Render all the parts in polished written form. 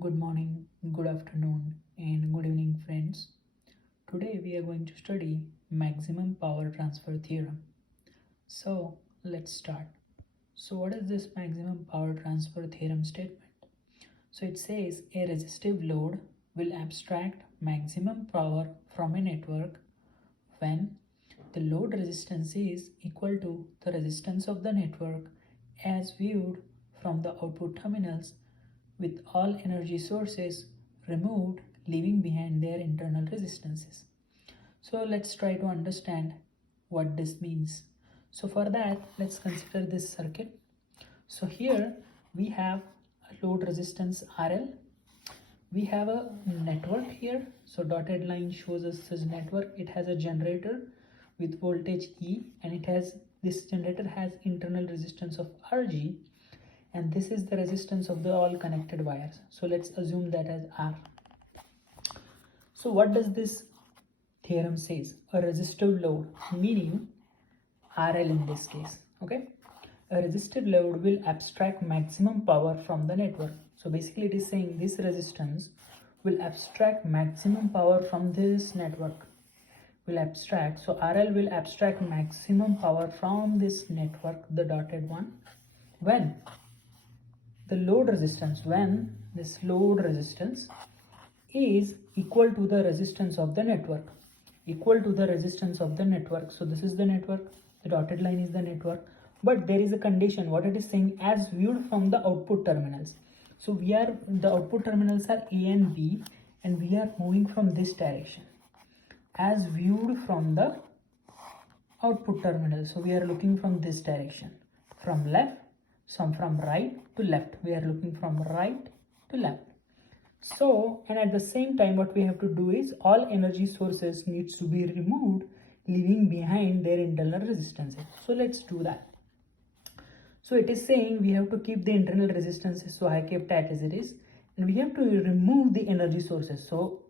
Good morning, good afternoon, and good evening, friends. Today we are going to study maximum power transfer theorem. So let's start. So, what is this maximum power transfer theorem statement? So, it says a resistive load will abstract maximum power from a network when the load resistance is equal to the resistance of the network as viewed from the output terminals with all energy sources removed, leaving behind their internal resistances. So let's try to understand what this means. So for that, let's consider this circuit. So here we have a load resistance RL. We have a network here. So dotted line shows us this network. It has a generator with voltage E, and this generator has internal resistance of RG, and this is the resistance of the all connected wires. So let's assume that as R. So what does this theorem says? A resistive load, meaning RL in this case, okay? A resistive load will abstract maximum power from the network. So basically it is saying this resistance will abstract maximum power from this network. So RL will abstract maximum power from this network, the dotted one, when this load resistance is equal to the resistance of the network. So this is the network, the dotted line is the network, but there is a condition. What it is saying, as viewed from the output terminals. So the output terminals are A and B, and we are moving from this direction as viewed from the output terminal. So we are looking from this direction, from left, from right to left. We are looking from right to left. So, and at the same time, what we have to do is all energy sources needs to be removed, leaving behind their internal resistances. So let's do that. So it is saying we have to keep the internal resistances so I kept that as it is, and we have to remove the energy sources. So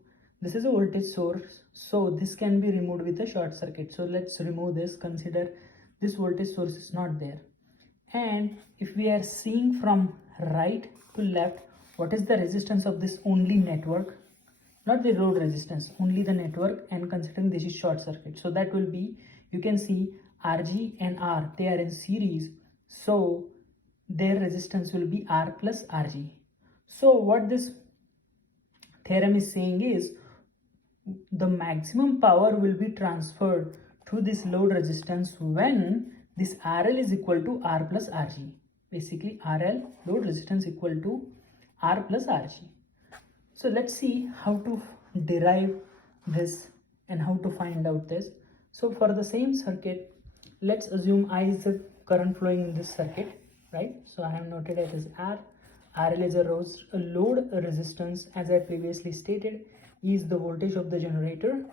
this is a voltage source, so this can be removed with a short circuit. So let's remove this. Consider this voltage source is not there. And if we are seeing from right to left, what is the resistance of this only network, not the load resistance, only the network, and considering this is short circuit, so that will be, you can see RG and R, they are in series, so their resistance will be R plus RG. So what this theorem is saying is the maximum power will be transferred to this load resistance when this RL is equal to R plus RG. Basically RL, load resistance, equal to R plus RG. So let's see how to derive this and how to find out this. So for the same circuit, let's assume I is the current flowing in this circuit, right? So I have noted it as R. RL is a load resistance, as I previously stated. E is the voltage of the generator.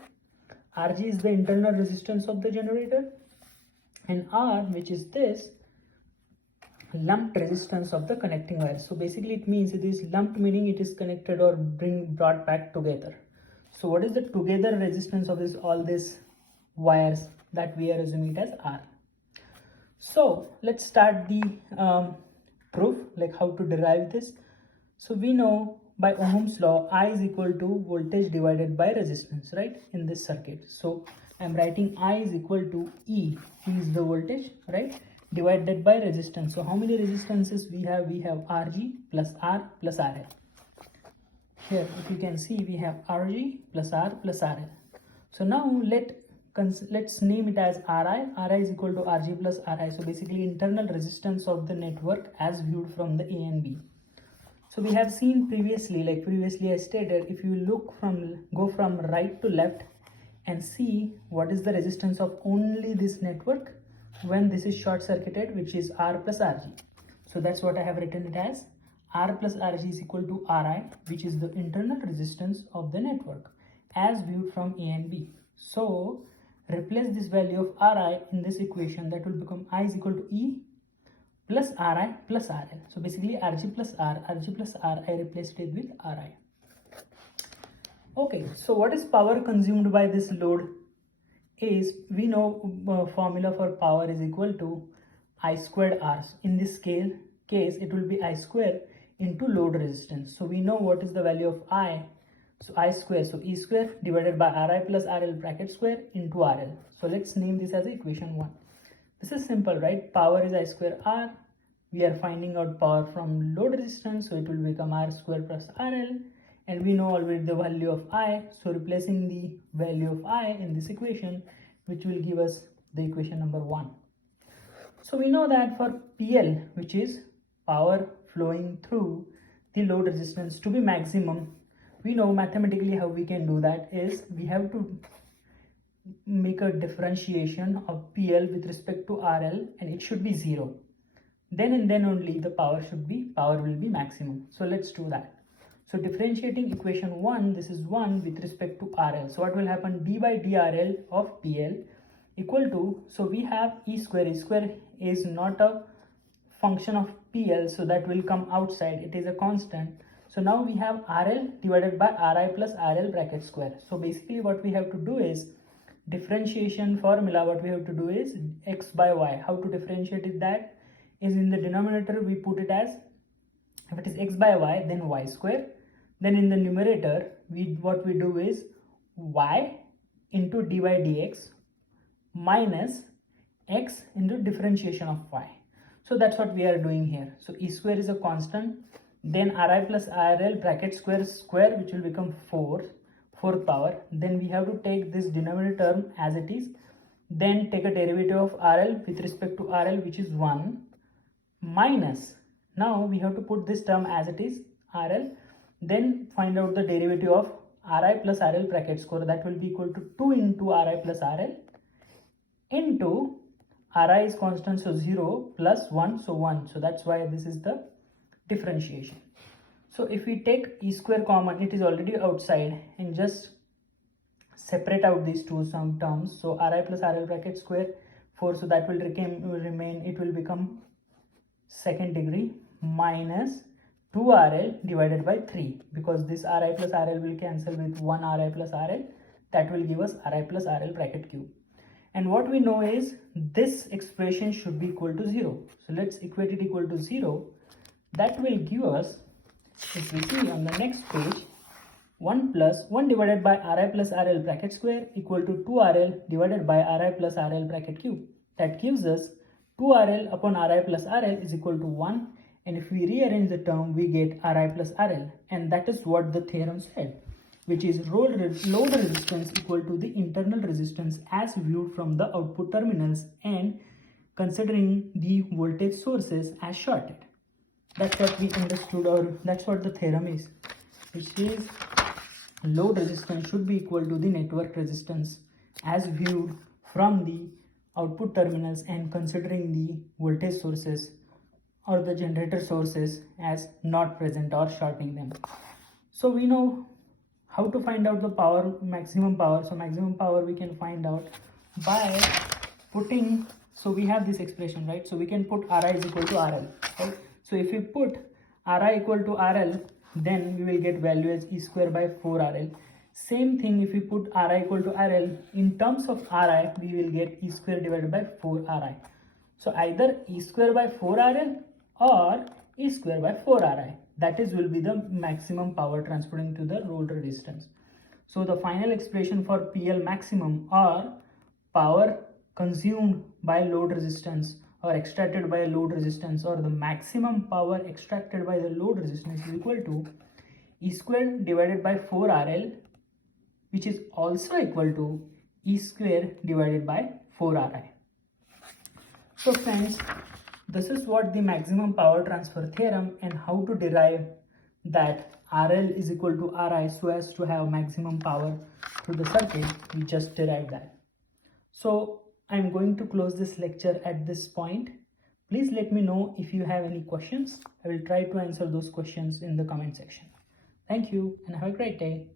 RG is the internal resistance of the generator. And R, which is this lumped resistance of the connecting wire. So basically it means it is lumped, meaning it is connected or brought back together. So what is the together resistance of all these wires that we are assuming it as R? So let's start the proof, like how to derive this. So we know by Ohm's law, I is equal to voltage divided by resistance, right, in this circuit. So I'm writing I is equal to E is the voltage, right, divided by resistance. So how many resistances we have? We have RG plus R plus RL. Here, if you can see, we have RG plus R plus RL. So now let's name it as Ri. Ri is equal to Rg plus Ri. So basically internal resistance of the network as viewed from the A and B. So we have seen previously, like previously I stated, if you go from right to left and see what is the resistance of only this network when this is short circuited, which is R plus Rg. So that's what I have written it as. R plus Rg is equal to Ri, which is the internal resistance of the network as viewed from A and B. So replace this value of Ri in this equation, that will become I is equal to E plus Ri plus RL. So basically Rg plus R, I replaced it with Ri. Okay, so what is power consumed by this load? Is, we know formula for power is equal to I squared R. In this case it will be I square into load resistance. So we know what is the value of I. So I square, so E square divided by Ri plus RL bracket square into RL. So let's name this as equation 1. This is simple, right? Power is I square R. We are finding out power from load resistance, so it will become R square plus RL. And we know already the value of I, so replacing the value of I in this equation, which will give us the equation number 1. So we know that for PL, which is power flowing through the load resistance, to be maximum, we know mathematically how we can do that is we have to make a differentiation of PL with respect to RL, and it should be 0. Then and then only the power will be maximum. So let's do that. So differentiating equation 1, this is 1 with respect to RL. So what will happen? D by dRL of PL equal to, so we have E square is not a function of PL, so that will come outside, it is a constant. So now we have RL divided by Ri plus RL bracket square. So basically what we have to do is differentiation formula, what we have to do is x by y. How to differentiate it? That is in the denominator we put it as, if it is x by y, then y square. Then in the numerator what we do is y into dy dx minus x into differentiation of y. So that's what we are doing here. So E square is a constant, then Ri plus RL bracket square which will become 4th power. Then we have to take this denominator term as it is, then take a derivative of RL with respect to RL, which is 1, minus, now we have to put this term as it is, RL, then find out the derivative of Ri plus RL bracket square, that will be equal to 2 into Ri plus RL into Ri is constant, so 0 plus 1, so 1. So that's why this is the differentiation. So if we take E square common, it is already outside, and just separate out these two some terms. So Ri plus RL bracket square 4, so that will remain, it will become second degree minus 2RL divided by 3, because this Ri plus RL will cancel with 1 Ri plus RL, that will give us Ri plus RL bracket cube. And what we know is this expression should be equal to 0. So let's equate it equal to 0. That will give us, if we see on the next page, 1 divided by Ri plus RL bracket square equal to 2RL divided by Ri plus RL bracket cube. That gives us 2RL upon Ri plus RL is equal to 1. And if we rearrange the term, we get Ri plus RL. And that is what the theorem said, which is load resistance equal to the internal resistance as viewed from the output terminals and considering the voltage sources as shorted. That's what we understood, or that's what the theorem is, which is load resistance should be equal to the network resistance as viewed from the output terminals and considering the voltage sources or the generator sources as not present or shorting them. So we know how to find out the power, maximum power. So maximum power we can find out by putting, so we have this expression, right? So we can put Ri is equal to RL, right? So if we put Ri equal to RL, then we will get value as E square by 4RL. Same thing, if we put Ri equal to RL, in terms of Ri, we will get E square divided by 4Ri. So either E square by 4RL or E square by 4Ri. That is will be the maximum power transporting to the load resistance. So the final expression for PL maximum, or power consumed by load resistance or extracted by a load resistance, or the maximum power extracted by the load resistance, is equal to E square divided by 4RL, which is also equal to E square divided by 4Ri. So friends, this is what the maximum power transfer theorem and how to derive that RL is equal to Ri so as to have maximum power to the circuit. We just derived that. So I'm going to close this lecture at this point. Please let me know if you have any questions. I will try to answer those questions in the comment section. Thank you and have a great day.